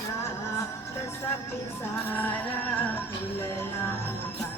Sa pisara, of ang